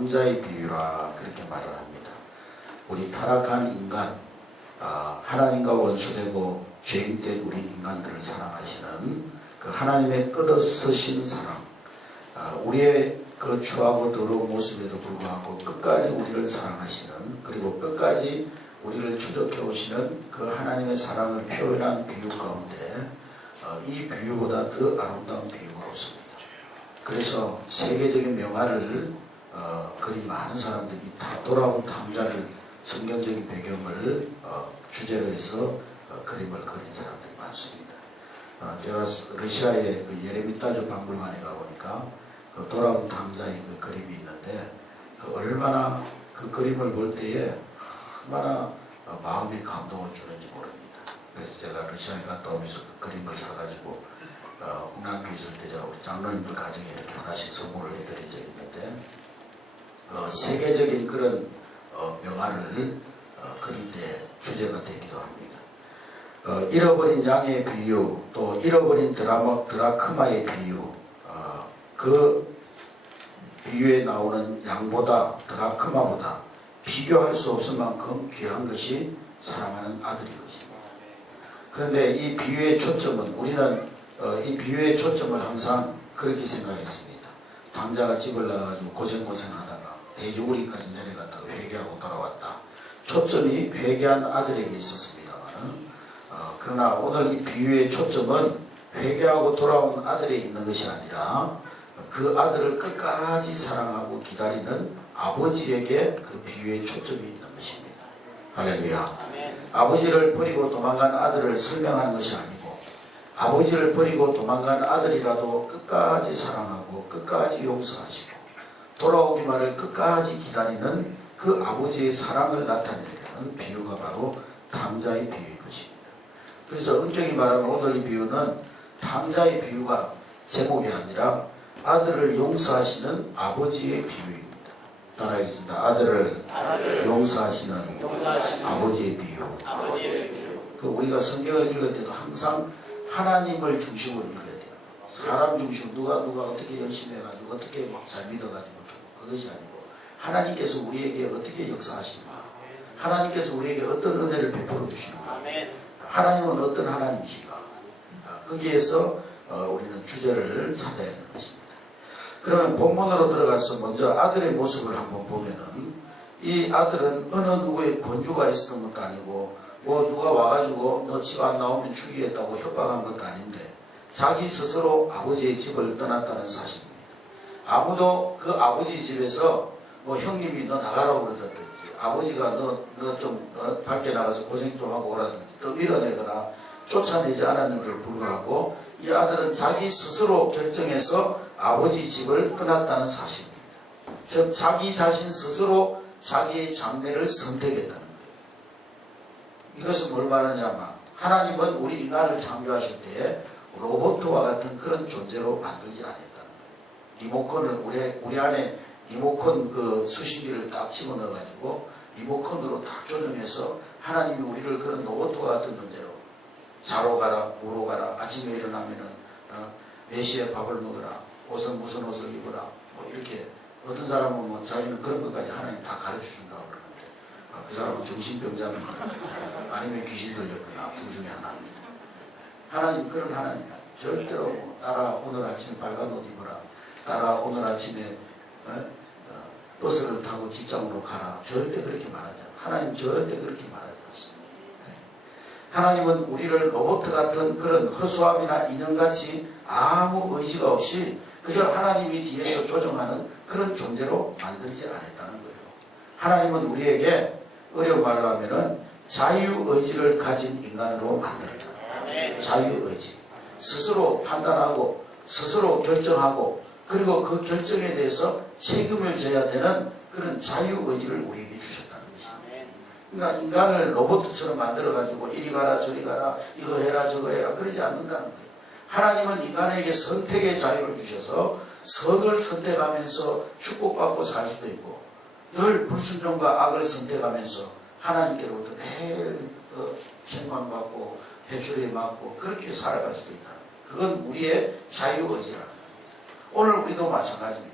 탕자의 비유라 그렇게 말을 합니다. 우리 타락한 인간, 하나님과 원수되고 죄인된 우리 인간들을 사랑하시는 그 하나님의 끝없으신 사랑, 우리의 그 추하고 더러운 모습에도 불구하고 끝까지 우리를 사랑하시는, 그리고 끝까지 우리를 추적해 오시는 그 하나님의 사랑을 표현한 비유 가운데 이 비유보다 더 아름다운 비유가 없습니다. 그래서 세계적인 명화를 그리 많은 사람들이 돌아온 탕자를 성경적인 배경을 주제로 해서 그림을 그린 사람들이 많습니다. 제가 러시아의 그 예레미타주 박물관에 가보니까 그 돌아온 탕자의 그 그림이 있는데 얼마나 그 그림을 볼 때에 얼마나 마음에 감동을 주는지 모릅니다. 그래서 제가 러시아에 갔다 오면서 그 그림을 사가지고 홍남교 있을 때 제가 우리 장로님들 가정에 이렇게 하나씩 선물을 해드린 적이 있는데 세계적인 그런 명화를 그릴 때 주제가 되기도 합니다. 잃어버린 양의 비유, 또 잃어버린 드라크마의 비유, 그 비유에 나오는 양보다 드라크마보다 비교할 수 없을 만큼 귀한 것이 사랑하는 아들인 것입니다. 그런데 이 비유의 초점은, 우리는 이 비유의 초점을 항상 그렇게 생각했습니다. 탕자가 집을 나가지고 고생하다가 돼지우리까지 내려갔다가 회개하고 돌아왔다. 초점이 회개한 아들에게 있었습니다만, 그러나 오늘 이 비유의 초점은 회개하고 돌아온 아들에 있는 것이 아니라 그 아들을 끝까지 사랑하고 기다리는 아버지에게 그 비유의 초점이 있는 것입니다. 할렐루야. 아버지를 버리고 도망간 아들을 설명하는 것이 아니고, 아버지를 버리고 도망간 아들이라도 끝까지 사랑하고 끝까지 용서하시고 돌아오기만을 끝까지 기다리는 그 아버지의 사랑을 나타내는 비유가 바로 탕자의 비유인 것입니다. 그래서 엄격히 말하면 오늘 이 비유는 탕자의 비유가 제목이 아니라 아들을 용서하시는 아버지의 비유입니다. 따라하겠습니다. 아들을 용서하시는 아버지의 비유. 그 우리가 성경을 읽을 때도 항상 하나님을 중심으로 읽어야 돼요. 사람 중심, 누가 어떻게 열심히 해가지고 어떻게 막 잘 믿어가지고 그것이 아니고 하나님께서 우리에게 어떻게 역사하시는가, 하나님께서 우리에게 어떤 은혜를 베풀어 주시는가, 하나님은 어떤 하나님이신가, 거기에서 우리는 주제를 찾아야 되는 것입니다. 그러면 본문으로 들어가서 먼저 아들의 모습을 한번 보면은, 이 아들은 어느 누구의 권주가 있었던 것도 아니고 뭐 누가 와가지고 너 집 안 나오면 죽이겠다고 협박한 것도 아닌데 자기 스스로 아버지의 집을 떠났다는 사실입니다. 아무도 그 아버지 집에서 뭐 형님이 너 나가라고 그러든지, 아버지가 너 좀 밖에 나가서 고생 좀 하고 오라든지 또 밀어내거나 쫓아내지 않았는데도 불구하고 이 아들은 자기 스스로 결정해서 아버지 집을 떠났다는 사실입니다. 즉 자기 자신 스스로 자기의 장래를 선택했다는 거예요. 이것은 뭘 말하냐면, 하나님은 우리 인간을 창조하실 때 로봇과 같은 그런 존재로 만들지 않았다는 거예요. 리모컨을 우리 안에 리모컨 그 수신기를 딱 집어넣어가지고 리모컨으로 딱 조정해서 하나님이 우리를 그런 로봇과 같은 존재로 자러 가라, 우로 가라, 아침에 일어나면은 몇 시에 밥을 먹어라, 옷은 무슨 옷을 입어라, 뭐 이렇게, 어떤 사람은 뭐 자기는 그런 것까지 하나님 다 가르쳐 준다고 그러는데 그 사람은 정신병자입니다. 아니면 귀신 들렸거나 둘 중에 하나입니다. 하나님 그런 하나님이야. 절대로 따라 오늘 아침에 빨간 옷 입어라, 따라 오늘 아침에 버스를 타고 직장으로 가라, 절대 그렇게 말하지 않아요. 하나님 절대 그렇게 말하지 않습니다. 하나님은 우리를 로봇 같은 그런 허수아비나 인형같이 아무 의지가 없이 그저 하나님이 뒤에서 조정하는 그런 존재로 만들지 않았다는 거예요. 하나님은 우리에게 어려운 말로 하면은 자유의지를 가진 인간으로 만들었잖아요. 자유의지. 스스로 판단하고 스스로 결정하고 그리고 그 결정에 대해서 책임을 져야 되는 그런 자유의지를 우리에게 주셨다는 것입니다. 그러니까 인간을 로봇처럼 만들어가지고 이리 가라 저리 가라 이거 해라 저거 해라 그러지 않는다는 거예요. 하나님은 인간에게 선택의 자유를 주셔서 선을 선택하면서 축복받고 살 수도 있고, 늘 불순종과 악을 선택하면서 하나님께로부터 매일 책망받고 회초리에 맞고 그렇게 살아갈 수도 있다. 그건 우리의 자유의지라는 거예요. 오늘 우리도 마찬가지입니다.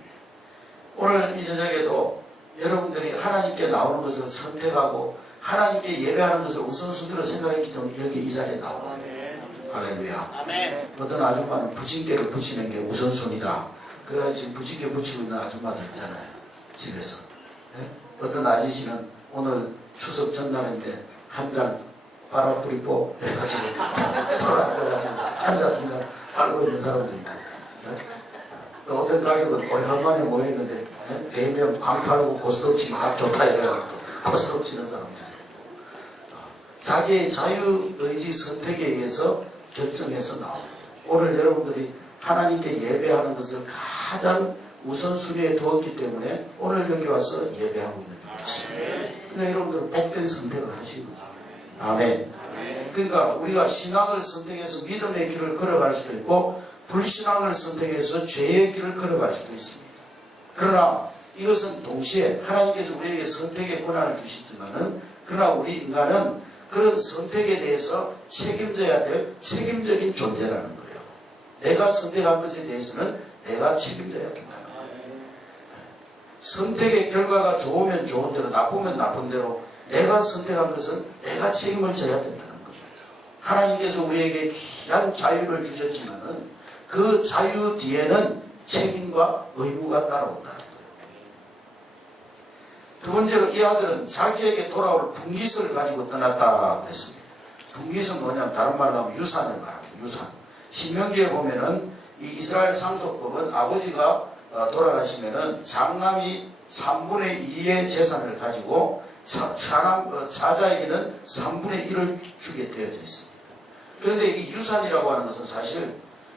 오늘 이 저녁에도 여러분들이 하나님께 나오는 것을 선택하고 하나님께 예배하는 것을 우선순위로 생각했기 때문에 여기 이 자리에 나오는 거예요. 할렐루야. 아멘. 어떤 아줌마는 부침개를 붙이는 게 우선순위다. 그래서 지금 부침개 붙이고 있는 아줌마도 있잖아요. 집에서. 네? 어떤 아저씨는 오늘 추석 전날인데 한 잔 빨아뿌리 뽀 해가지고 돌아가가지고 한 잔 두 잔 빨고 있는 사람도 있고, 네? 또 어떤 가족은 오래간만에 모였는데 4명 광팔고 고스톱 치면 딱 좋다 이래가지고 고스톱 치는 사람도 있고, 자기의 자유의지 선택에 의해서 결정해서 나옵니다. 오늘 여러분들이 하나님께 예배하는 것을 가장 우선순위에 두었기 때문에 오늘 여기 와서 예배하고 있는 것입니다. 그러니까 여러분들은 복된 선택을 하시는 거죠. 아멘. 그러니까 우리가 신앙을 선택해서 믿음의 길을 걸어갈 수도 있고 불신앙을 선택해서 죄의 길을 걸어갈 수도 있습니다. 그러나 이것은 동시에 하나님께서 우리에게 선택의 권한을 주시지만은, 그러나 우리 인간은 그런 선택에 대해서 책임져야 될 책임적인 존재라는 거예요. 내가 선택한 것에 대해서는 내가 책임져야 된다는 거예요. 선택의 결과가 좋으면 좋은 대로, 나쁘면 나쁜 대로 내가 선택한 것은 내가 책임을 져야 된다는 거죠. 하나님께서 우리에게 귀한 자유를 주셨지만은 그 자유 뒤에는 책임과 의무가 따라온다는 거예요. 두 번째로 이 아들은 자기에게 돌아올 분깃을 가지고 떠났다 그랬습니다. 분깃은 뭐냐면 다른 말로 하면 유산을 말합니다. 유산. 신명기에 보면은 이 이스라엘 상속법은 아버지가 돌아가시면은 장남이 3분의 2의 재산을 가지고 자자에게는 3분의 1을 주게 되어져 있습니다. 그런데 이 유산이라고 하는 것은 사실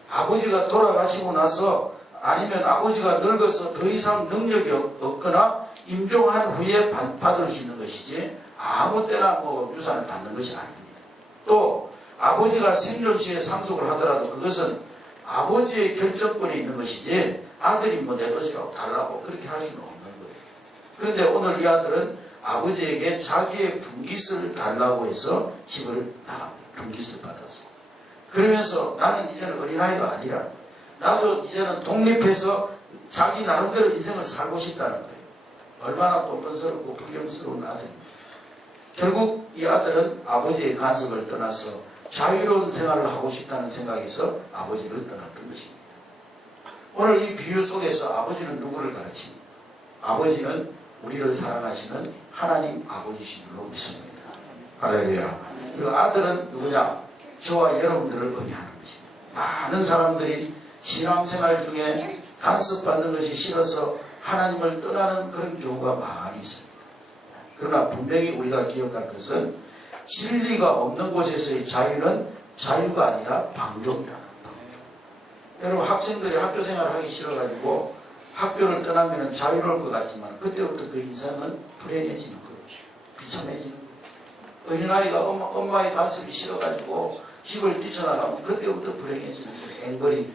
아버지가 돌아가시고 나서 아니면 아버지가 늙어서 더 이상 능력이 없거나 임종한 후에 받을 수 있는 것이지 아무 때나 유산을 받는 것이 아닙니다. 또 아버지가 생존 시에 상속을 하더라도 그것은 아버지의 결정권에 있는 것이지 아들이 내 것이라고 달라고 그렇게 할 수는 없는 거예요. 그런데 오늘 이 아들은 아버지에게 자기의 분깃을 달라고 해서 집을 나갑니다. 분깃을 받았어요. 그러면서 나는 이제는 어린아이가 아니라는 거예요. 나도 이제는 독립해서 자기 나름대로 인생을 살고 싶다는 거예요. 얼마나 뻔뻔스럽고 불경스러운 아들입니다. 결국 이 아들은 아버지의 간섭을 떠나서 자유로운 생활을 하고 싶다는 생각에서 아버지를 떠났던 것입니다. 오늘 이 비유 속에서 아버지는 누구를 가르칩니까? 아버지는 우리를 사랑하시는 하나님 아버지신 줄로 믿습니다. 할렐루야. 그리고 아들은 누구냐? 저와 여러분들을 의미하는 것입니다. 많은 사람들이 신앙생활 중에 간섭받는 것이 싫어서 하나님을 떠나는 그런 경우가 많이 있습니다. 그러나 분명히 우리가 기억할 것은 진리가 없는 곳에서의 자유는 자유가 아니라 방종이라는 방종. 여러분 학생들이 학교 생활을 하기 싫어가지고 학교를 떠나면 자유로울 것 같지만 그때부터 그 인생은 불행해지는 거예요. 비참해지는 거예요. 어린아이가 엄마의 가슴이 싫어가지고 집을 뛰쳐나가면 그때부터 불행해지는 거예요. 앵벌이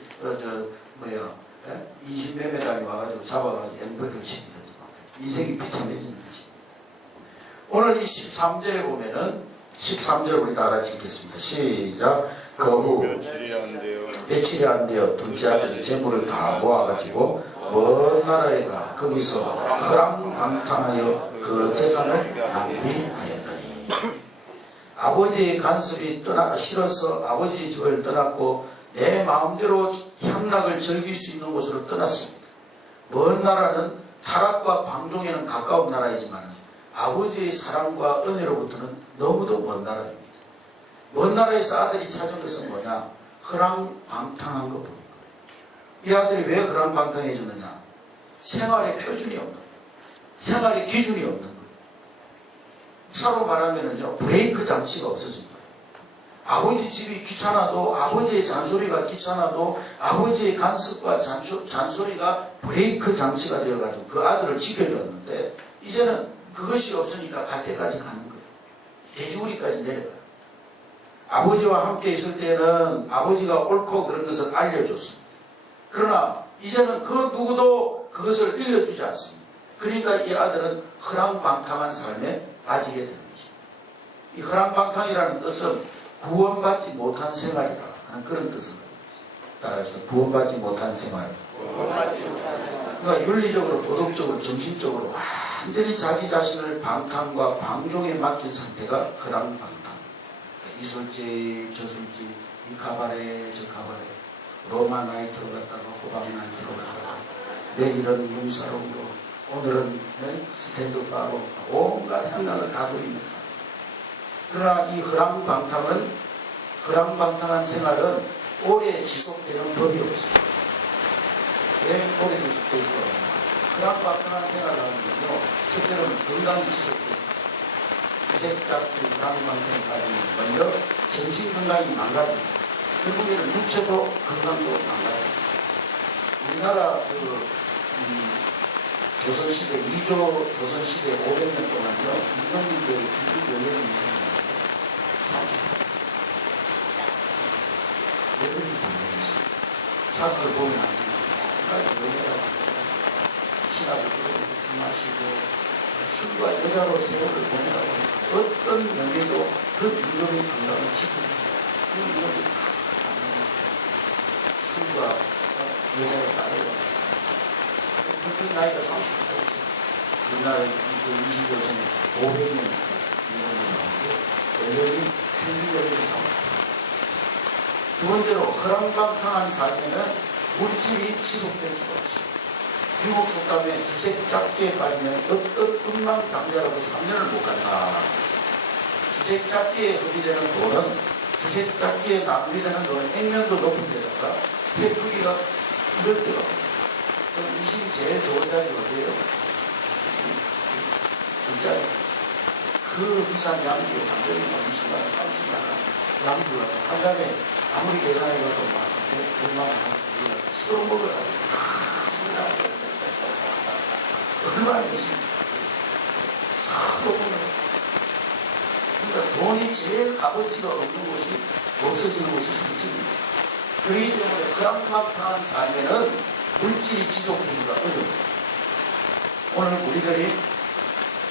20몇 메달이 와가지고 잡아가지고 앵벌을 시키든지 인생이 비참해지는 거지. 오늘 이 13절에 보면은 13절 우리 다 같이 읽겠습니다. 시작. 그 후 며칠이 안 되어 둘째 아들이 재물을 다 모아가지고 먼 나라에 가 거기서 허랑방탕하여 그 재산을 낭비하였더니 아버지의 간섭이 싫어서 아버지의 집을 떠났고 내 마음대로 향락을 즐길 수 있는 곳으로 떠났습니다. 먼 나라는 타락과 방종에는 가까운 나라이지만 아버지의 사랑과 은혜로부터는 너무도 먼 나라입니다. 먼 나라에서 아들이 찾은 것은 뭐냐? 허랑방탕한 것 뿐인 거예요. 이 아들이 왜 허랑방탕해졌느냐? 생활의 표준이 없는 거예요. 생활의 기준이 없는 거예요. 차로 말하면은요, 브레이크 장치가 없어진 거예요. 아버지 집이 귀찮아도, 아버지의 잔소리가 귀찮아도, 아버지의 간섭과 잔소리가 브레이크 장치가 되어가지고 그 아들을 지켜줬는데, 이제는 그것이 없으니까 갈 때까지 가는 거예요. 돼지우리까지 내려가요. 아버지와 함께 있을 때는 아버지가 옳고 그런 것을 알려줬습니다. 그러나 이제는 그 누구도 그것을 일러주지 않습니다. 그러니까 이 아들은 허랑방탕한 삶에 빠지게 되는 것입니다. 이 허랑방탕이라는 뜻은 구원받지 못한 생활이라 하는 그런 뜻을 가지고 있습니다. 따라서 구원받지 못한 생활. 그러니까 윤리적으로, 도덕적으로, 정신적으로 완전히 자기 자신을 방탕과 방종에 맡긴 상태가 허랑방탕. 이술집, 저술집, 이 가발에, 저 가발에, 로마 나이트로 갔다가 호박 나이트로 갔다가, 내일은 눈사롱으로, 오늘은 스탠드바로 온갖 향락을 다 누립니다. 그러나 이 허랑방탕한 생활은 오래 지속되는 법이 없어요. 왜 오래 지속될 수가 없나? 허랑방탕한 생활을 하면요, 첫째로는 건강이 지속될 수 있어요. 주색잡기 허랑방탕에 빠지면 먼저 정신건강이 망가집니다. 결국에는 육체도 건강도 망가집니다. 우리나라 조선시대, 2조 조선시대 500년 동안요, 임금님들의平均연령이 30%. 여덟이 당연했어요. 사극을 보면 안 됩니다. 연애라고 신학을 들고 술 마시고 술과 여자로 세월을 보내라고 어떤 명예도 그 임금의 건강을 지킵니다. 그 임금이 다 당연했어요. 술과 여자에 빠져가면서 평균 나이가 30%였어요. 그날 임시조선에 500년 임금이 나오는데 연령이 평균 연령이 30%. 두 번째로 허랑방탕한 삶에는 물질이 지속될 수가 없어요. 미국 속담에 주색잡기에 빠지면 어떤 엉망장자라도 3년을 못 간다. 주색잡기에 허비되는 돈은, 주색잡기에 낭비되는 돈은 액면도 높은 데다가 베푸기가 이럴 때가 없어요. 그럼 인심이 제일 좋은 자리가 어디예요? 술자리. 그 비싼 양주, 한병이면 20만원, 30만원 양주가 한 잔에 아무리 계산해봐도 막 100만원 서로 먹으라고. 얼마나 열심히 서로 먹으라고. 그러니까 돈이 제일 값어치가 없는 곳이, 없어지는 곳이 술집입니다. 그렇기 때문에 허랑방탕한 삶에는 물질이 지속되기가 어려워요. 오늘 우리들이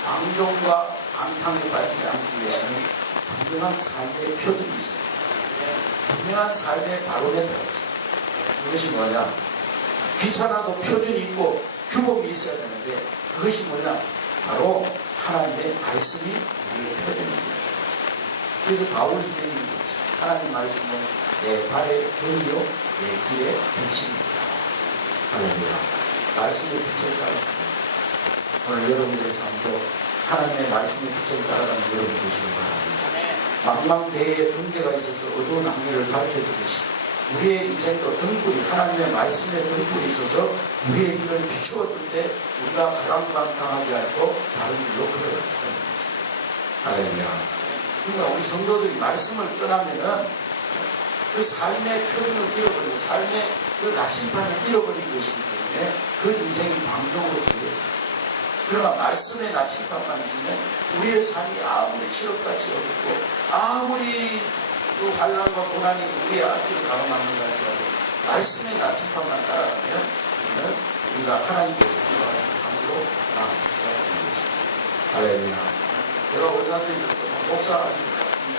방종과 방탕에 빠지지 않기 위해서는 분명한 삶의 표준이 있어요. 분명한 삶의 바로메터가 있어요. 그것이 뭐냐? 귀찮아도 표준이 있고 규범이 있어야 되는데, 그것이 뭐냐? 바로 하나님의 말씀이 우리의 표준입니다. 그래서 바울 선생님이 그랬어요. 하나님 말씀은 내 발의 등이요 내 길의 빛입니다. 할렐루야. 말씀의 빛을 따라 오늘 여러분들의 삶도 하나님의 말씀의 빛을 따라가는 여러분 되시길 바랍니다. 망망대해에 등대가 있어서 어두운 항해를 가르쳐주듯이 우리의 인생도 등불이, 하나님의 말씀의 등불이 있어서 우리의 길을 비추어줄 때 우리가 허랑방탕하지 않고 다른 길로 걸어갈 수가 있는 것입니다. 할렐루야. 그러니까 우리 성도들이 말씀을 떠나면은 그 삶의 표준을 잃어버리고 삶의 그 나침반을 잃어버린 것이기 때문에 그 인생이 방종으로 들려요. 그러나 말씀의 나침반만 있으면 우리의 삶이 아무리 칠흑같이 어렵고 아무리 그 환난과 고난이 우리의 앞길을 가로막는다 할지라도 말씀의 나침반만 따라가면 우리는 우리가 하나님께서 인도하신 방으로 나아갈 수가 있는 것입니다. 할렐루야. 제가 어디한테서 목사 한 수,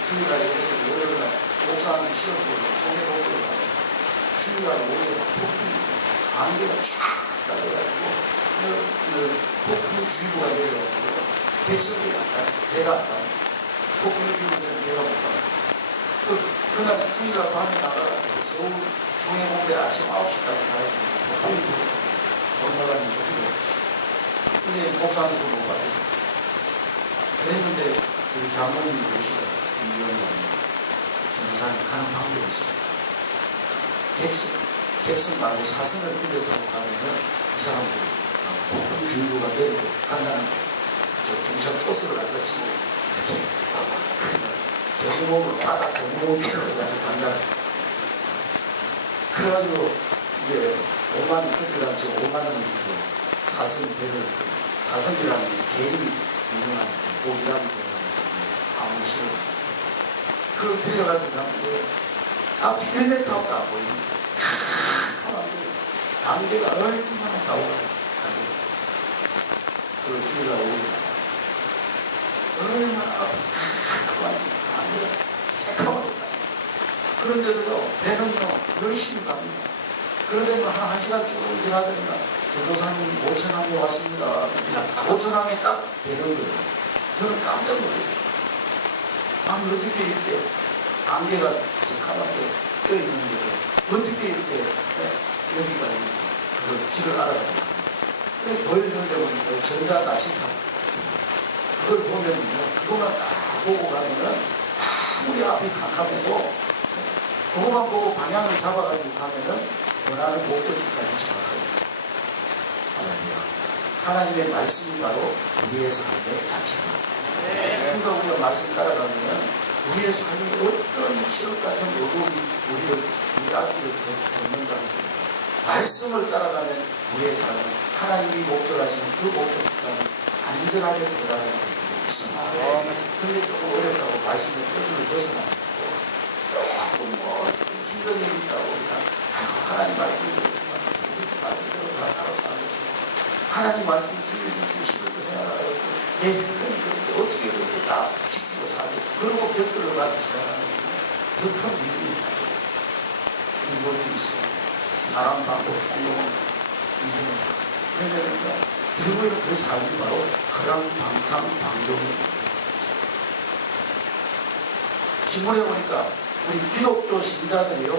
주일날에 월요일날 목사 한 수 시험 보고 종회 보고 가면 주일날 오후에 폭풍이 안개가 쫙 깔려가지고 그 폭풍주의보가 내려가지고 백성들이 안 가요. 배가 안 가요. 폭풍주의보 되면 배가 못 가요. 그날 주일날 밤에 나가가지고 서울 종해공대 아침 9시까지 가야 되는데 폭풍이 건너가는 게 어떻게 되겠어요. 근데 목사 한 수도 못 받았어요. 그랬는데 우리 장모님 계시가 김지원이 전사님 가는 방법이 있습니다. 객선 말고 사선을 빌려 타고 가면은 이 사람들이 폭풍주의보가 내리고 간다는데 저 경찰 초소를 갖다 치고 이렇게 대구목으로 바다 대구목 필요를 가지고 간다는 거예요. 그래가지고 이제 5만원 끝이라 지금 5만원 주고 사선배를, 사선이라는 것이 개인이 유명한 고기라는 거예요. 아무리 싫어. 그걸 빌려가지고 가는데 앞 1m밖에 안 보입니다. 안개가 얼마나 좌우가 그 주일날 오후에 얼마나 안개가 새카맣다. 그런데도요 배는요 열심히 갑니다. 그런데도 한 1시간 쭉 지나다니까 전도사님 5천항에 왔습니다. 5천항에 딱 되는 거예요. 저는 깜짝 놀랐어요. 아니 어떻게 이렇게 안개가 새카맣게 껴있는데 어떻게 이렇게 여기가 그 길을 알아가는가. 보여주는 데 보니까 전자 나침반 그걸 보면요 그것만 딱 보고 가면은 아무리 앞이 캄캄해도 그것만 보고 방향을 잡아가지고 가면은 원하는 목적지까지 정확하게 할렐루야. 하나님의 말씀이 바로 우리의 삶의 가치입니다. 그러니까 우리가 말씀 따라가면 우리의 삶이 어떤 시험 같은 어려움이 우리 앞길을 걷는가 하죠. 말씀을 따라가면 우리의 삶은 하나님이 목적하시는 그 목적까지 안전하게 도달하게 되고 있습니다. 그런데 조금 어렵다고 말씀의 표준을 벗어나고 조금 힘든 일이 있다고 우리가 하나님 말씀을 듣지만 우리 말씀대로 다 따라서 하겠습니다. 하나님 말씀 주의 지키고 시골도 생활하고 내 그런데 어떻게 그렇게 다 지키고 살겠어. 그러고 곁들어 가기 시작하는 더큰 일이 이 뭘지 있어요. 사람 방법 조용한 인생에서 그러니까 들고 있는 그 삶이 바로 허랑방탕방종입니다. 신문에 보니까 우리 기독교 신자들이요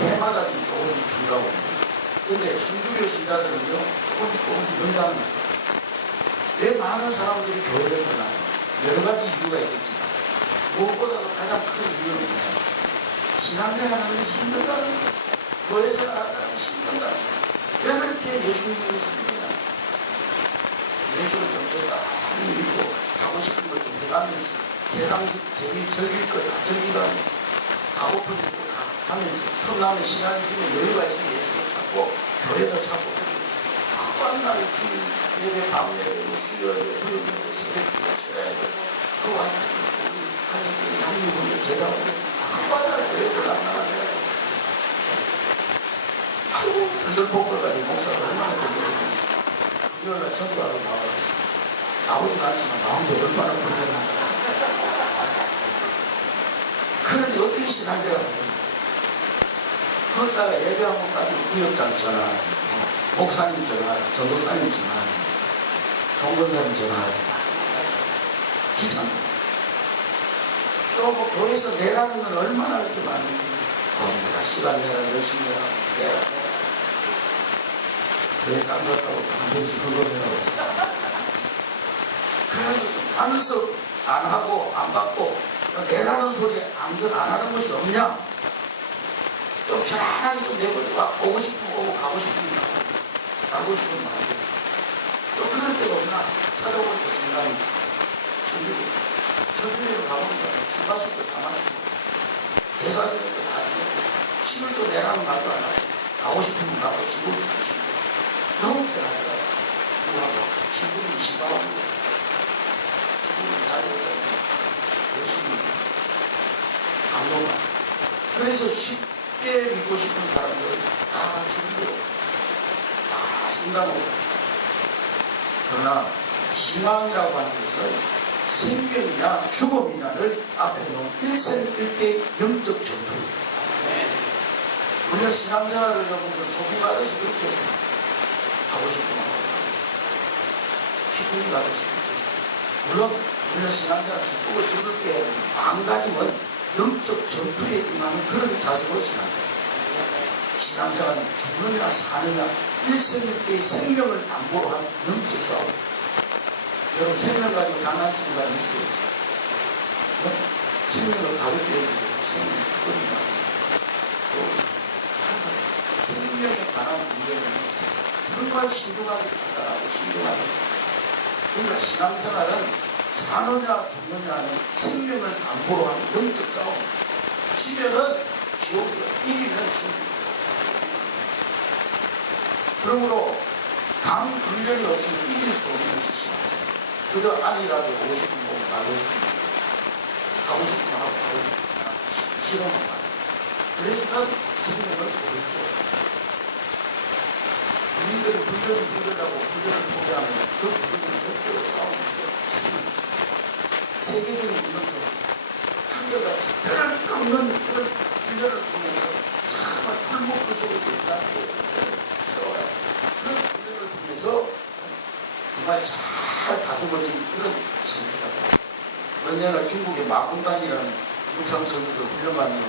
해마다 좀 조금씩 줄어가고 있습니다. 그런데 천주교 신자들은요 조금씩 늘어나는 거예요. 왜 많은 사람들이 교회를 떠나요? 여러 가지 이유가 있겠지만 무엇보다도 가장 큰 이유는 뭐냐면 신앙생활하는 것이 힘들다는 거예요. 교회 생활하는 것이 힘들다는 거예요. 왜 그렇게 예수님이 힘드냐? 예수를 좀 제가 믿고 하고 싶은 걸 좀 해가면서 세상 재미 즐길 것 다 즐기가면서 가고픈 것도 하면서 틈나는 시간이 있으면 여유가 있으면 예수를 찾고 교회도 찾고 한날 주일 예배 밤예배 수요일에 금요일에 새벽기도 쳐야 되고 그 와중에 하나님께 양육을 제자하고 한날 교회를 만나야 되고 아이고 들들 볶아가지고 목사가 얼마나 들려요. 금요일날 전도하러 나와가지고 나오진 않지만 나오는데 얼마나 불편한지. 그런데 어떻게 신앙생활을 해요? 거기다가 예배 한 번 가지고 구역장 전화하지, 목사님 전화하지, 전도사님 전화하지, 성건사님 전화하지. 귀찮아. 또 뭐 교회에서 내라는 건 얼마나 이렇게 많은지. 겁니다. 시간 내라, 열심히 내라. 교회 땅 샀다고 한 번씩 긁어내라고 했어. 그래가지고 좀 간섭 안 하고 안 받고 내라는 소리 안 하는 것이 없냐? 좀 편안하게 좀 내버리고 오고 싶으면 오고 가고 싶으면 가고 싶으면 말고 좀 그럴 때가 없나? 찾아보니까 생각이 천주교로 가보니까 술 마실 거 다 마시고 제사 지낼 거 다 지내고 침을 좀 내라는 말도 안 하고 가고 싶으면 가고 쉬고 싶으면 쉬고 너무 편하더라고요. 누구하고 친구는 시방하고 친구는 자유롭게 열심히 감동하고 그래서 쉽게 믿고 싶은 사람들 다 천주교로 다 생각하고 그러나 신앙이라고 하는 것은 생명이냐 죽음이냐를 앞에 놓은 일생일대 영적 전투입니다. 우리가 신앙생활을 하면서 소풍 가듯이 그렇게 해서 하고 싶으면 하고 기쁨이 가듯이 그렇게 해서 물론 우리가 신앙생활 기쁘고 즐겁게 망가짐은 영적 전투에 임하는 그런 자세로 신앙생활은 죽느냐 사느냐 일생일대의 생명을 담보로 한 영적 싸움. 여러분 생명 가지고 장난치는 사람이 있어요. 생명을 가볍게 해주고 생명이 죽거든요. 또 생명에 관한 문제는 있어요. 정말 신중하게 판단하고 신중하게. 그러니까 신앙생활은 사느냐 죽느냐는 생명을 담보로 하는 영적 싸움. 지면은 지옥이고 이기면 천국이고. 그러므로 강 훈련이 없이는 이길 수 없는 것이 신앙생활. 그저 아니라도 오고 싶으면 오고 가고 싶으면 가고 싶으면 하고 가고 싶으면 하고 싫으면 하고 그래서는 생명을 고를 수 없다. 우리들이 훈련하고 훈련을 포기하면 그 훈련은 절대로 싸움이 있어 생명이 없어. 세계적인 운동선수 한결같이 뼈를 꺾는 그런 훈련을 통해서 정말 풀목 그 속에 있다는 게 세워야 돼. 면에서 정말 잘 다듬어진 그런 선수다. 언젠가 중국의 마군단이라는 육상 선수도 훈련받는 거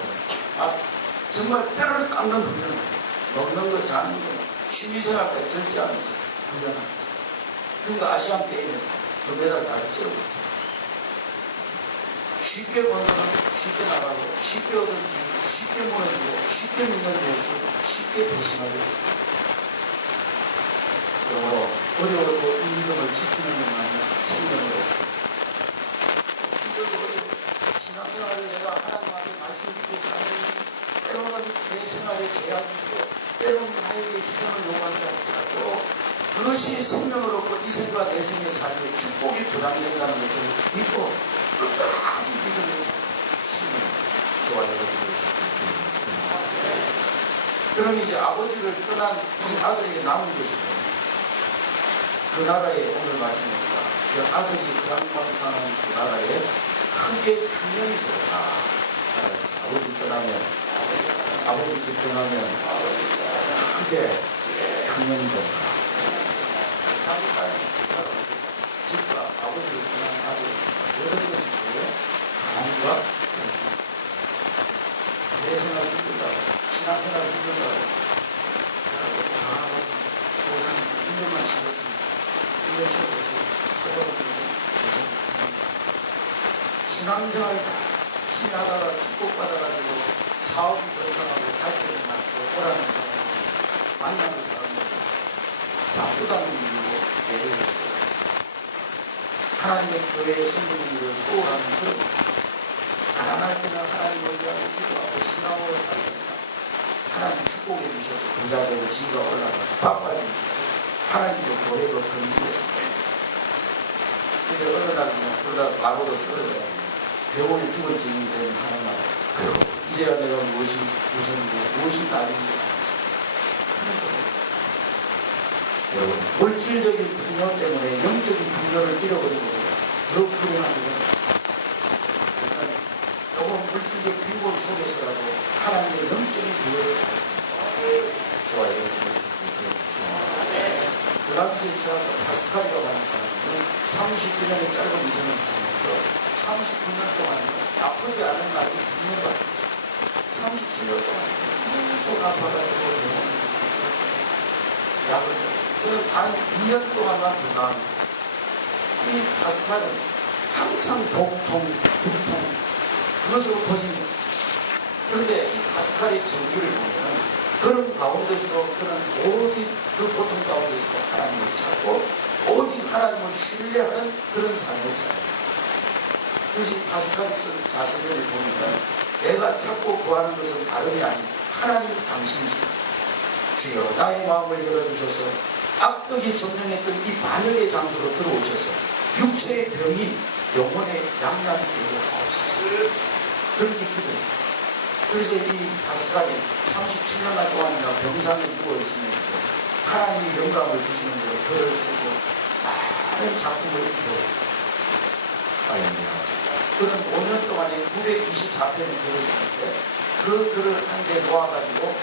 정말 뼈를 깎는 훈련을 먹는 거 자는 거 취미생활까지 절제 하면서 훈련합니다. 그러니까 아시안 게임에서 금메달 다 휩쓸어버렸죠. 쉽게 번거는 쉽게 나가고 쉽게 얻어지고 쉽게 무너지고 쉽게 믿는 예수 쉽게 배신하게 그리고 어려워도 이 믿음을 지키는 것만이 생명으로 힘들고 어려워 신앙생활을 내가 하나님한테 말씀드리고 사는 때로는 내 생활에 제약이 있고 때로는 나에게 희생을 요구한다 할지라도 그것이 생명을 얻고 이 생과 내 생의 삶에 축복이 부담된다는 것을 믿고 끝까지 믿으면서 생명 저와 여러분들의 삶을 그럼 이제 아버지를 떠난 이 아들에게 남은 것이 뭐냐? 그 나라에 오늘 말씀입니다. 그 아들이 그랑방탕한 그 나라에 크게 흉년이 되었다. 아버지 떠나면 크게 흉년이 되었다. 자기 딸이 집과 아버지를 떠난 아들을 여러 것을 보여 가난과 내 생활 힘들다고 신앙생활 힘들다고 내가 조금 강하고 보상 힘들만 씹었습니다. 이런 식으로 찾아보면서 신앙생활 열심히 하다가 축복받아가지고 사업이 번창하고 갈 때는 많고 오라는 사람 만나는 사람은 바쁘다는 이유로 예배를 주고 하나님의 교회의 성도님들을 소홀하는 그런 가난할 때는 하나님 의지하고 기도하고 신앙으로 살아야 된다. 하나님 축복해 주셔서 부자 되고 지위가 올라가고 바빠집니다. 하나님도 교회도 던지고 삽니다. 근데 어느 날 그냥 그러다 과거로 썰어가지고 병원에 죽을 지경이 되면 하나님 이제야 내가 무엇이 우선이고 무엇이 나중인지 알았어. 여러분 물질적인 풍요 때문에 영적인 풍요를 잃어버리고 더 불행하고 조금 물질적 빈곤 속에서라도 하나님의 영적인 부여를 저와 여러분들 프랑스의 철학자 파스칼이라고 하는 사람은 39년의 짧은 인생을 살면서 39년 동안 아프지 않은 날이 있는 것 같아요. 37년 동안 계속 아파가지고 병원에 약을 그런 단 2년 동안만 건강한 사람. 이 파스칼은 항상 복통, 그것으로 고생했어요. 그런데 이 파스칼의 전기를 보면 그런 가운데서도 그는 오직 그 고통 가운데서 하나님을 찾고 오직 하나님을 신뢰하는 그런 삶을 살아요. 그래서 파스칼이 쓴 자서전을 보면 내가 찾고 구하는 것은 다름이 아닌 하나님 당신이시다. 주여 나의 마음을 열어주셔서 악덕이 점령했던 이 반역의 장소로 들어오셔서 육체의 병이 영혼의 양약이 되게 하옵소서. 그렇게 기도해요. 그래서 이 파스칼이 37년 동안이나 병상에 누워있으면서도 하나님이 영감을 주시는 대로 글을 쓰고 많은 작품을 기록해요. 그는 5년 동안에 924편의 글을 쓰는데 그 글을 한 개 모아가지고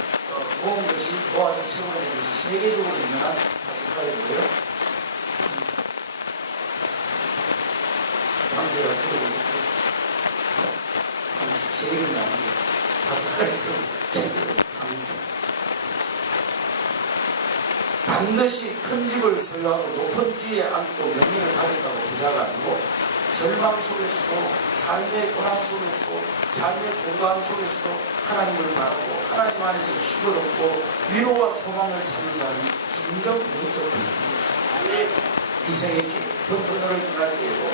모은 것이 모아서 채워낸 것이 세계적으로 유명한 파스칼의 뭐예요? 황제가 들어보셨죠? 황제 제일 나는 게 파스칼이 쓴 책은 항상 반드시 큰 집을 소유하고 높은 지에 앉고 명예를 가졌다고 부자가 아니고 절망 속에서도 삶의 고난 속에서도 삶의 공간 속에서도 하나님을 바라고 하나님 안에서 힘을 얻고 위로와 소망을 찾는 사람이 진정 영적 분입니다. 이 생에 깊은 터널을 지날 때에도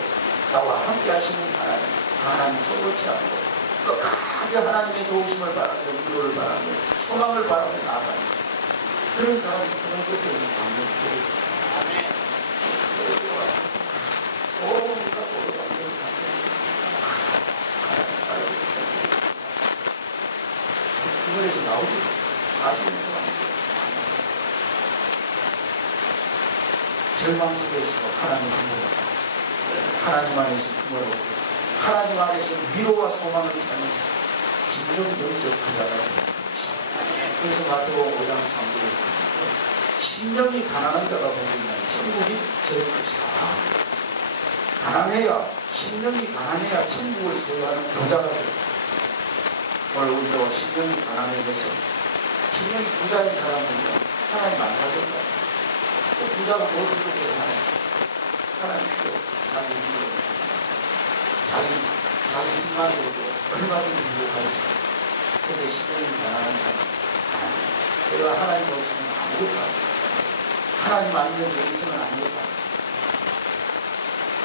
나와 함께 하시는 하나님, 그 하나님 손 놓지 않고 끝까지 하나님의 도우심을 바라며 위로를 바라며 소망을 바라며 나아가는 사람. 그런 사람이 터널 끝에 있는 광명을 보여요. 오니까 오르방명을 터널에서 나오지 40년 동안 했어요. 절망 속에서도 하나님 힘을 하나님 안에서 힘을 얻고 하나님 안에서 위로와 소망을 찾는 사람 진정 영적 부자가 되는 것입니다. 그래서 마태복음 5장 3절에 보면 심령이 가난한 자가 복이면 천국이 저릴 것이다. 가난해야, 심령이 가난해야 천국을 소유하는 부자가 됩니다. 오늘 우리도 심령이 가난해져서 심령이 부자인 사람은요 하나님 안 찾을 거예요. 또 부자가 뭘 부족해서 하나님 필요 없죠. 자기 힘으로 자기 힘만으로도 얼마든지 유혹하는 사람. 근데 심령이 가난한 사람, 내가 하나님 없으면 아무것도 안 써. 하나님 아니면 내 인생은 아무것도 안 돼.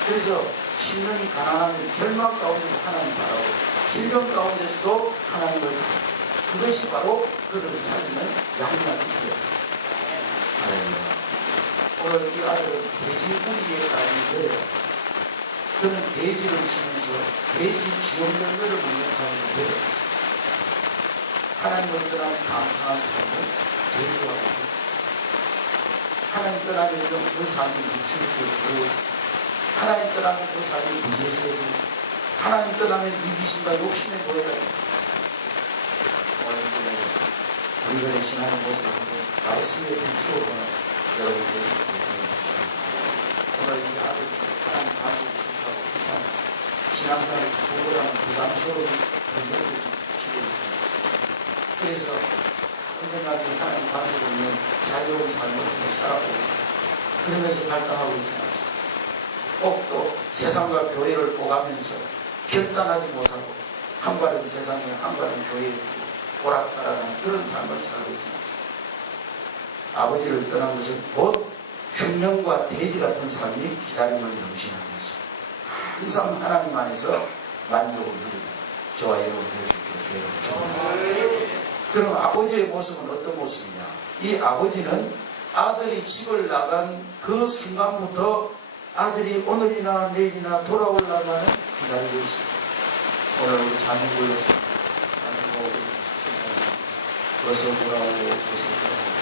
그래서 심령이 가난하면 절망 가운데서 하나님 바라고 질병 가운데서도 하나님을 바라고 그것이 바로 그를 살리는 양분하기 필요죠. 오늘 이 아들은 돼지고기에까지 내려갔습니다. 그는 돼지를 치면서 돼지 지옥열매를 먹는 자리로 내려갔습니다. 하나님을 떠나는 감탄한 삶을 대주하고 있습니다. 하나님 떠나면 그 삶이 무치우치고 부러워집니다. 하나님 떠나면 그 삶이 무제스러워집니다. 하나님 떠나면 이기심과 욕심에 노예가 됩니다. 오늘 저녁에 우리들의 신앙의 모습을 한번 말씀에 비추어보는 여러분 모습을 보여주는 오늘 이 아들처럼 하나님 말씀을 신하고 귀찮고 신앙생활을 보고라는 부담스러운 변명을 기대를 드렸습니다. 그래서 언젠가는 하나님 말씀을 있는 자유로운 삶을 살아가고 그러면서 발당하고 있지 않습니다. 꼭 또 세상과 교회를 오가면서 결단하지 못하고 한 발은 세상에 한 발은 교회에 오락가락하는 그런 삶을 살고 있지 않습니다. 아버지를 떠난 것은 곧 흉년과 돼지 같은 삶이 기다림을 명심하면서 항상 하나님 안에서 만족을 누리는 저와 여러분 될 수 있기를 주의 이름으로 축원합니다. 그럼 아버지의 모습은 어떤 모습이냐? 이 아버지는 아들이 집을 나간 그 순간부터 아들이 오늘이나 내일이나 돌아올라면 기다리고 있습니다. 오늘 우리 자주 불러서 자주 어서 돌아오고 어서 돌아오고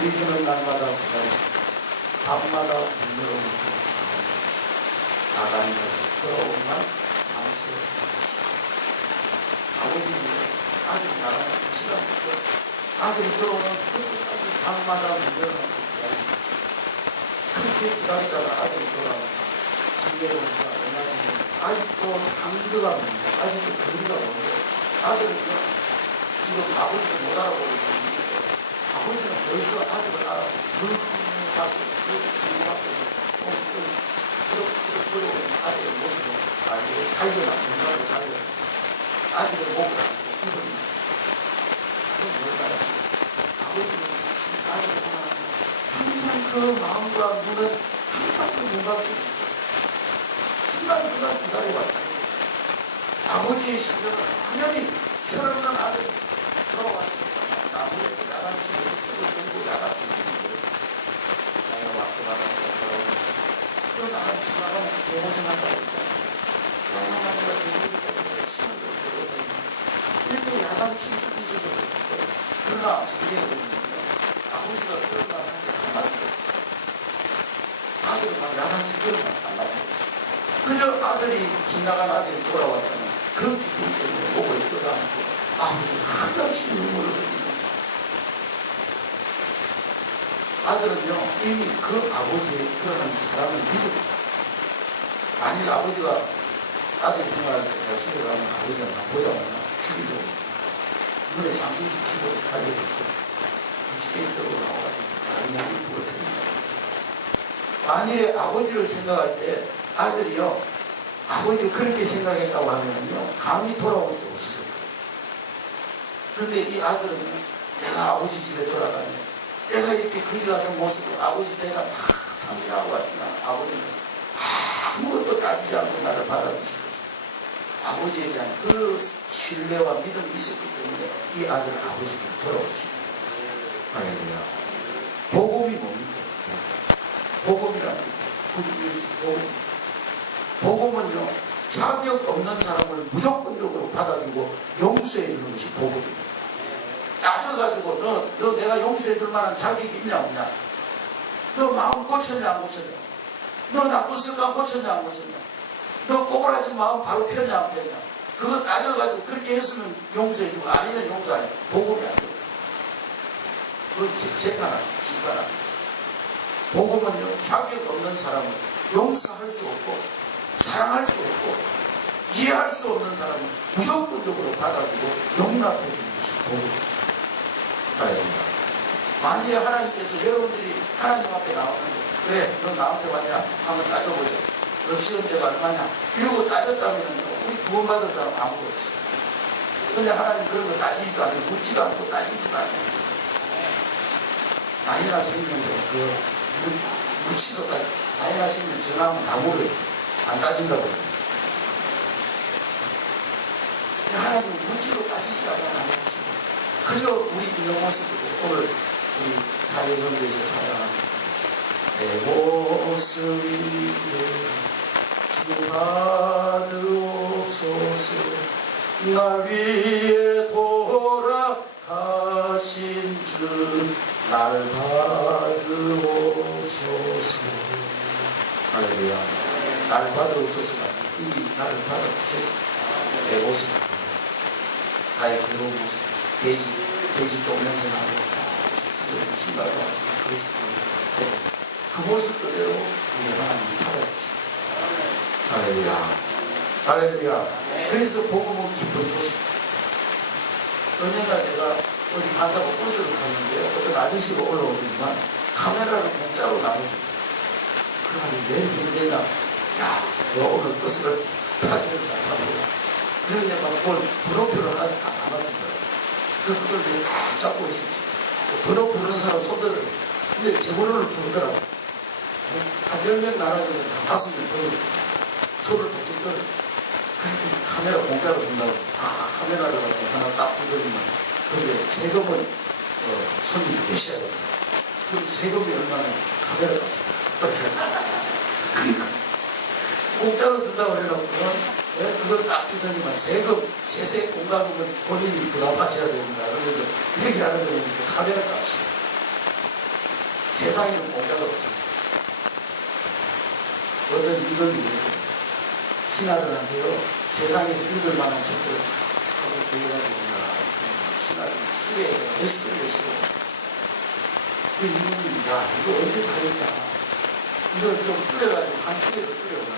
우리 주는 날마다 기다리십니다. 밤마다 문으로 나다니면서 돌아오면 밤새 기다리십니다. 아버지는 아들이 나가는 그 시간부터 아들이 들어오는 그때까지 밤마다 문으로 기다립니다. 그렇게 기다리다가 아들이 돌아옵니다. 집에 오니까 얼마 전에 아직도 상도가 없는데 아직도 거리가 먼데 아들은요 지금 아버지를 못 알아보고 있는데 아버지는 벌써 아들을 알아보고 그 앞에서 끌어오는 아들의 모습을 알고 달려나 뭔가를 달려 아들의 목을 안고 입을 맞추고 그건 뭘까요? 아버지는 지금 아들을 보면 항상 그 마음과 눈은 항상 그 눈 밖에 순간순간 기다려왔다. 아버지의 심정은 당연히 철없는 아들이 돌아왔으니까 나무에 야간치고 쪽을 들고 야간치고 그래서 내가 왔고 나가니까 돌아오고 또 나간치고 나가면 개고생한다고 했잖아요. 야간마다 돼지기 때문에 심을 들고 이렇게 야간칠 수 있어서 그랬을 때 그러나 성경에 보면 아버지가 그런 말 하는 게 한마디도 없어요. 아들이 막 야간치 그런 말 한마디도 없어요. 그저 아들이 지나간 아들이 돌아왔다면 그 기쁨 때문에 목을 끌어안고 아버지가 한없이 눈물을 흘리면서 아들은요 이미 그 아버지의 그러한 사랑을 믿습니다. 만일 아버지가 아들이 생각할 때 내가 집에 가면 아버지가 나 보자마자 죽이려고 눈에 상승 지키고 달려들고 집에 있도록 나와가지고 다른 양을 부어뜨린다. 만일에 아버지를 생각할 때 아들이요 아버지를 그렇게 생각했다고 하면요 감히 돌아올 수 없었을 거예요. 그런데 이 아들은 내가 아버지 집에 돌아가면 내가 이렇게 그리 같은 모습으로 아버지 대상 다 탕진하고 왔지만 아버지는 아무것도 따지지 않고 나를 받아주실 것입니다. 아버지에 대한 그 신뢰와 믿음이 있었기 때문에 이 아들은 아버지께 돌아오십니다. 할렐루야. 복음이 뭡니까? 복음이라는 복음. 복음은요 자격 없는 사람을 무조건적으로 받아주고 용서해 주는 것이 복음입니다. 따져가지고 너 내가 용서해 줄 만한 자격이 있냐 없냐, 너 마음 고쳤냐 안 고쳤냐, 너 나쁜 습관 고쳤냐 안 고쳤냐, 너 꼬부라진 마음 바로 폈냐 안 폈냐, 그거 따져가지고 그렇게 했으면 용서해 주고 아니면 용서 안 해. 복음이 안 돼요. 그건 재판하고 심판하고 복음은요, 자격 없는 사람은 용서할 수 없고 사랑할 수 없고 이해할 수 없는 사람은 무조건적으로 받아주고 용납해 주는 것이 복음입니다. 할렐루야. 만일에 하나님께서 여러분들이 하나님 앞에 나오는데 그래 너 나한테 왔냐 한번 따져보자, 너 지은 죄가 얼마냐 이러고 따졌다면 우리 구원받을 사람 아무도 없어요. 근데 하나님 그런 거 따지지도 않고 묻지도 않고 따지지도 않는 거죠. 나이가 생기는데 그 묻지도 따지고 나이가 생기면 전화하면 다 물어요. 안 따진다고 그래요. 하나님은 묻지도 따지지도 않는 거죠. 그저 우리 있는 모습을 오늘 우리 사회선교에서 찬양하는 내 모습이 주 받으옵소서, 날 위해 돌아가신 주 날 받으옵소서. 할렐루야. 날 받으옵소서가 이미 나를 받아주셨어. 내 모습, 나의 그런 모습, 돼지 똥냄새 나고 신발도 하지만 그 모습 그대로 우리 하나님이 받아주십니다. 할렐루야. 할렐루야. 그래서 복음은 기쁜 소식. 언젠가 제가 어디 간다고 버스를 탔는데요, 어떤 아저씨가 올라오더니만 카메라를 공짜로 나눠줍니다. 그러면 왜 문제냐, 야 너 오늘 버스를 타기를 잘 타보라. 그러니 막 그걸 번호표를 하나씩 다 나눠주더라고요. 그걸 내가 딱 잡고 있었죠. 번호 부르는 사람 손들을, 근데 제 번호를 부르더라고요. 한 10명 나눠주면 한 5명 번호 손을 번쩍 떨어요. 그래서 카메라 공짜로 준다고 카메라를 갖고 하나 딱 주더니만, 근데 세금은 손님이 내셔야 됩니다. 그럼 세금이 얼마나 카메라 값입니다. 공짜로 준다고 해놓고 그걸 딱 주더니만 세금, 재세 공과금은 본인이 부담하셔야 됩니다. 그래서 얘기하는 거 보니까 카메라 값이에요. 세상에는 공짜가 없습니다. 어떤 이걸 얘기해요. 신하들한테요, 세상에서 읽을 만한 책들을 하고 배워가지고 신하들 수레, 몇 수레 시고 그 이분이 야 이거 언제 다 했냐, 이걸 좀 줄여가지고 한 수레로 줄여보라.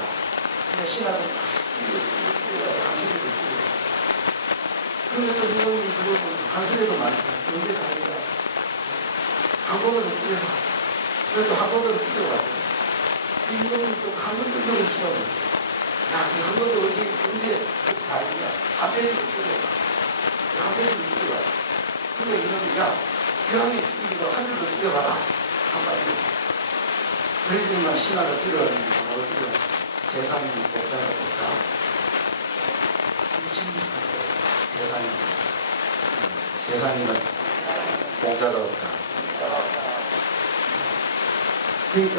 그냥 신하들 줄여가지고 한 수레로 줄여. 그런데 또 이놈이 그걸 한 수레도 많다. 언제 다 했냐, 한 번으로 줄여봐. 그래도 한 번으로 줄여봤더니 이놈이 또 한 번으로 시험을 야, 이 한 번도 언제 다 했냐, 한 페이지로 줄여봐. 한 페이지로 줄여봐. 그러니까 이놈이 야 교양의 줄이기가 한 줄로 줄여봐라 한마디로. 그러더니만 신하가 줄여가지고 뭐라고 줄여, 세상에는 공짜가 없다. 세상에는 공짜가 없다. 그러니까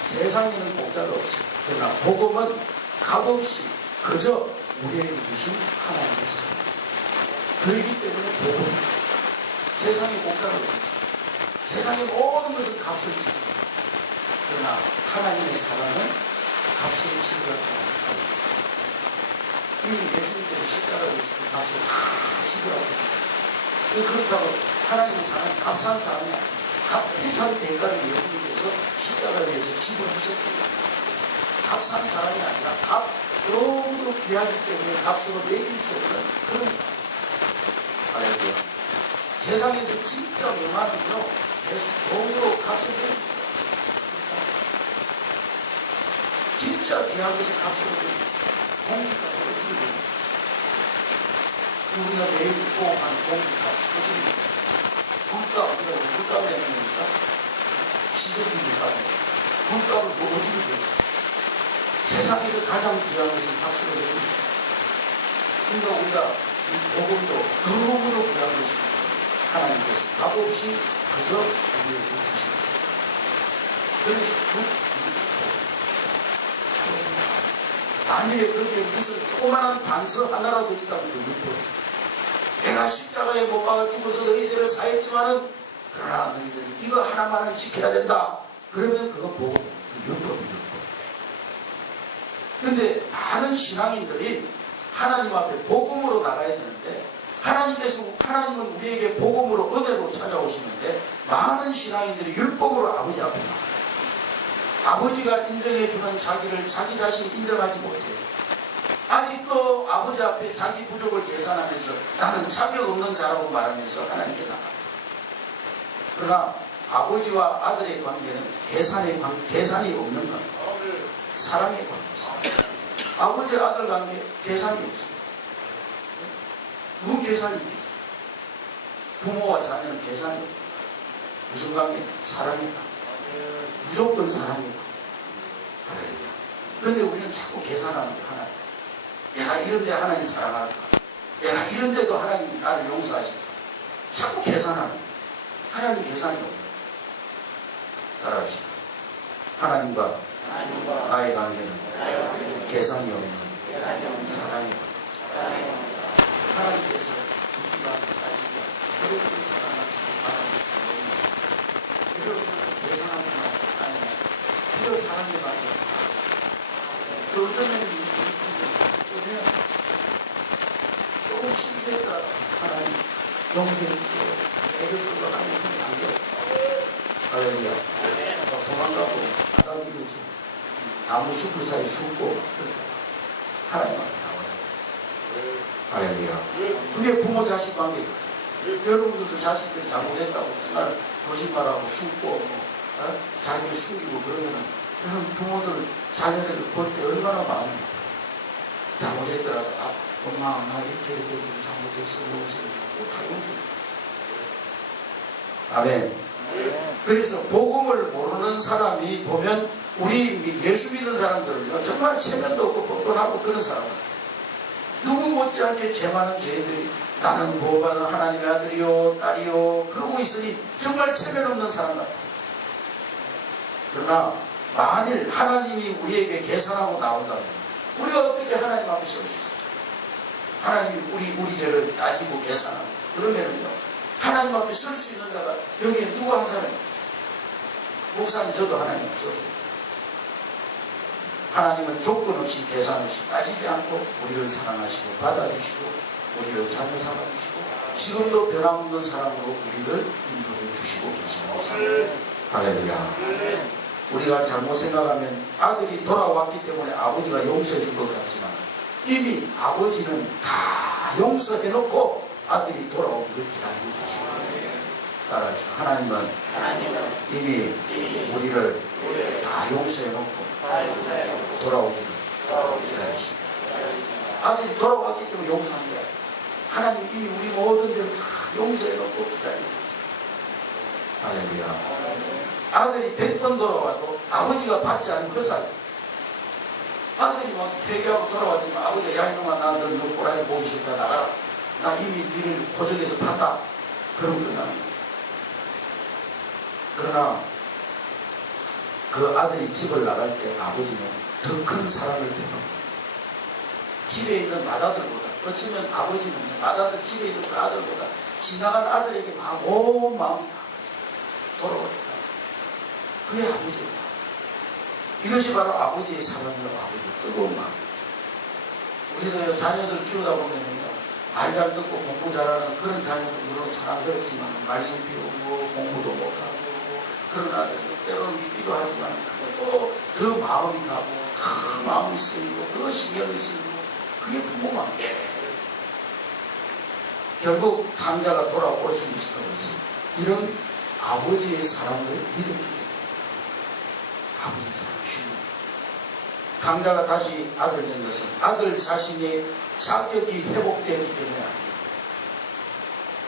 세상에는 공짜가 없어. 그러나 복음은 값없이 그저 우리에게 주신 하나님의 사랑. 그렇기 때문에 복음, 세상에 공짜가 없어. 세상의 모든 것은 값을 지불합니다. 그러나 하나님의 사랑은 값을 지불하지 않는다. 이미 예수님께서 십자가에 값을 다 지불하셨습니다. 그렇다고 하나님의 사랑은 값싼 사랑이 아닙니다. 값비싼 대가를 예수님께서 십자가에 위해서 지불하셨습니다. 값싼 사랑이 아니라 너무도 귀하기 때문에 값으로 매길 수 없는 그런 사랑. 할렐루야. 세상에서 진짜 명함은요, 돈으로 값을 매길 수 없어요. 진짜 귀한 것을 값으로 매길 수 없어요. 공기값을 어떻게 매깁니까? 우리가 매일 이용하는 공기값 어떻게 매깁니까? 물값 내는 겁니까? 시설비를 값입니다. 물값을 뭐 어떻게 매깁니까? 세상에서 가장 귀한 것은 값으로 매길 수 있습니다. 그러니까 우리가 이 복음도 너무도 귀한 것입니다. 하나님께서 값없이 그저 우리에게 주십니다. 그래서 그 만약에 그게 무슨 조그마한 단서 하나라도 있다면 그 율법. 내가 십자가에 못 박아 죽어서 너희 죄를 사했지만은 그러나 너희들이 이거 하나만은 지켜야 된다. 그러면 그건 복음, 그 율법이에요. 그런데 많은 신앙인들이 하나님 앞에 복음으로 나가야 되는데, 하나님은 우리에게 복음으로 은혜로 찾아오시는데, 많은 신앙인들이 율법으로 아버지 앞에 나가요. 아버지가 인정해주는 자기를 자기 자신이 인정하지 못해요. 아직도 아버지 앞에 자기 부족을 계산하면서 나는 자격 없는 자라고 말하면서 하나님께 나갑니다. 그러나 아버지와 아들의 관계는 계산이 없는 관계. 사랑의 관계. 아버지 아들 관계 계산이 없습니다. 무슨 계산이 있겠어요? 부모와 자녀는 계산이 없어요. 무슨 관계? 사랑의 관계. 무조건 사랑의 관계. 할렐루야. 그런데 우리는 자꾸 계산하는 게 하나님. 내가 이런데 하나님 사랑할까? 내가 이런데도 하나님 나를 용서하실까? 자꾸 계산하는 거예요. 하나님 계산이 없어요. 따라합시다. 하나님과 나의 관계는 계산이 없는 사랑의 관계. 하나님께서 우주가 아시가 여러분을 사랑하시고 받아주시고 여러분을 계산하지만 아니면 이런 사랑의 관계. 그 어떤 면이 조금 실수했더라도 하나님 용서해주세요. 애들 끌고 하나님 안 돼요. 할렐루야. 도망가고 바다 위로 나무 숲을 사이에 숨고 하나님 앞에 나와요. 할렐루야. 그게 부모 자식 관계예요. 여러분들도 자식들이 잘못했다고 맨날 거짓말하고 숨고 자기를 숨기고 그러면은 여러분 부모들 자녀들을 볼 때 얼마나 마음이 잘못했더라도 엄마 나 이렇게 해주고 잘못했어 용서해주고 다 용서해주고. 아멘. 그래서 복음을 모르는 사람이 보면 우리 예수 믿는 사람들은요 정말 체면도 없고 뻔뻔하고 그런 사람 같아요. 누구 못지않게 죄 많은 죄인들이 나는 구원받은 하나님의 아들이요 딸이요 그러고 있으니 정말 체면 없는 사람 같아요. 그러나 만일 하나님이 우리에게 계산하고 나온다면 우리가 어떻게 하나님 앞에 설 수 있어요? 하나님이 우리 죄를 따지고 계산하고 그러면은요 하나님 앞에 설 수 있는 자가 여기에 누구 한 사람이 없어요. 목사님 저도 하나님 앞에 설 수 있어요. 하나님은 조건 없이 계산 없이 따지지 않고 우리를 사랑하시고 받아주시고 우리를 자녀 삼아주시고 지금도 변함없는 사랑으로 우리를 인도해 주시고 계십니다. 할렐루야. 우리가 잘못 생각하면 아들이 돌아왔기 때문에 아버지가 용서해 준 것 같지만 이미 아버지는 다 용서해 놓고 아들이 돌아오기를 기다리고 계십니다. 따라하죠. 하나님은 이미 우리를 다 용서해 놓고 돌아오기를 기다리십니다. 아들이 돌아왔기 때문에 용서한 거야. 하나님 이미 우리 모든 죄를 다 용서해 놓고 기다리고 계십니다. 할렐루야. 아들이 100번 돌아와도 아버지가 받지 않은 그 사이. 아들이 막 회개하고 돌아왔지만 아버지가 야 이놈아 나 너 꼬라지 보기 싫다 나가라. 나 이미 니를 호적에서 판다. 그럼 끝나는 거야. 그러나 그 아들이 집을 나갈 때 아버지는 더 큰 사랑을 베풀어. 집에 있는 맏아들보다 어쩌면 아버지는 맏아들 집에 있는 그 아들보다 지나간 아들에게 온 마음이 다 있었어요. 돌아올 때까지. 그게 아버지입니다. 이것이 바로 아버지의 사랑이고 아버지의 뜨거운 마음이죠. 우리도 자녀들 키우다 보면요 말 잘 듣고 공부 잘하는 그런 자녀도 물론 사랑스럽지만 말씀 배우고 공부도 못하고 그런 아들도 때로는 믿기도 하지만 그래도 더 마음이 가고 더 마음이 쓰이고 더 신경이 쓰이고 그게 부모 마음이에요. 결국 강자가 돌아올 수 있었던 것은 이런 아버지의 사랑을 믿었기 때문에 아버지의 사랑을 쉬운 강자가 다시 아들 된 것은 아들 자신의 자격이 회복되었기 때문에 아니에요.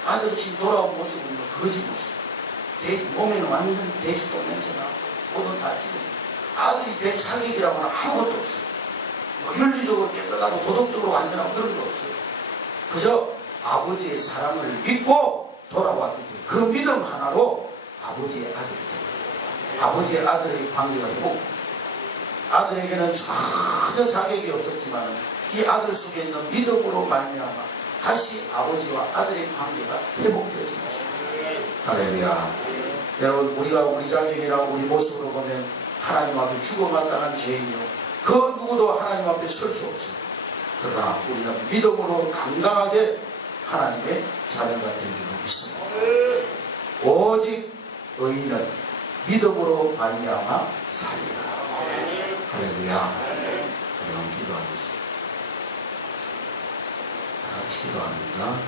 아들이 지금 돌아온 모습은 거지 모습. 몸에는 완전 돼지똥 냄새나 옷은 다 찢어요. 아들이 된 자격이라고는 아무것도 없어요. 뭐 윤리적으로 깨끗하고 도덕적으로 완전하고 그런 게 없어요. 그저 아버지의 사랑을 믿고 돌아왔기 때문에 그 믿음 하나로 아버지의 아들이 돼요. 아버지의 아들의 관계가 있고 아들에게는 전혀 자격이 없었지만 이 아들 속에 있는 믿음으로 말미암아 다시 아버지와 아들의 관계가 회복되어진 것입니다. 할렐루야. 여러분 우리가 우리 자격이랑 우리 모습으로 보면 하나님 앞에 죽어마땅한 죄인이요 그 누구도 하나님 앞에 설 수 없어요. 그러나 우리는 믿음으로 당당하게 하나님의 자녀가 된 줄로 믿습니다. 오직 의인은 믿음으로 말미암아 살리라. 할렐루야. 우리 한번 기도하겠습니다. 다 같이 기도합니다.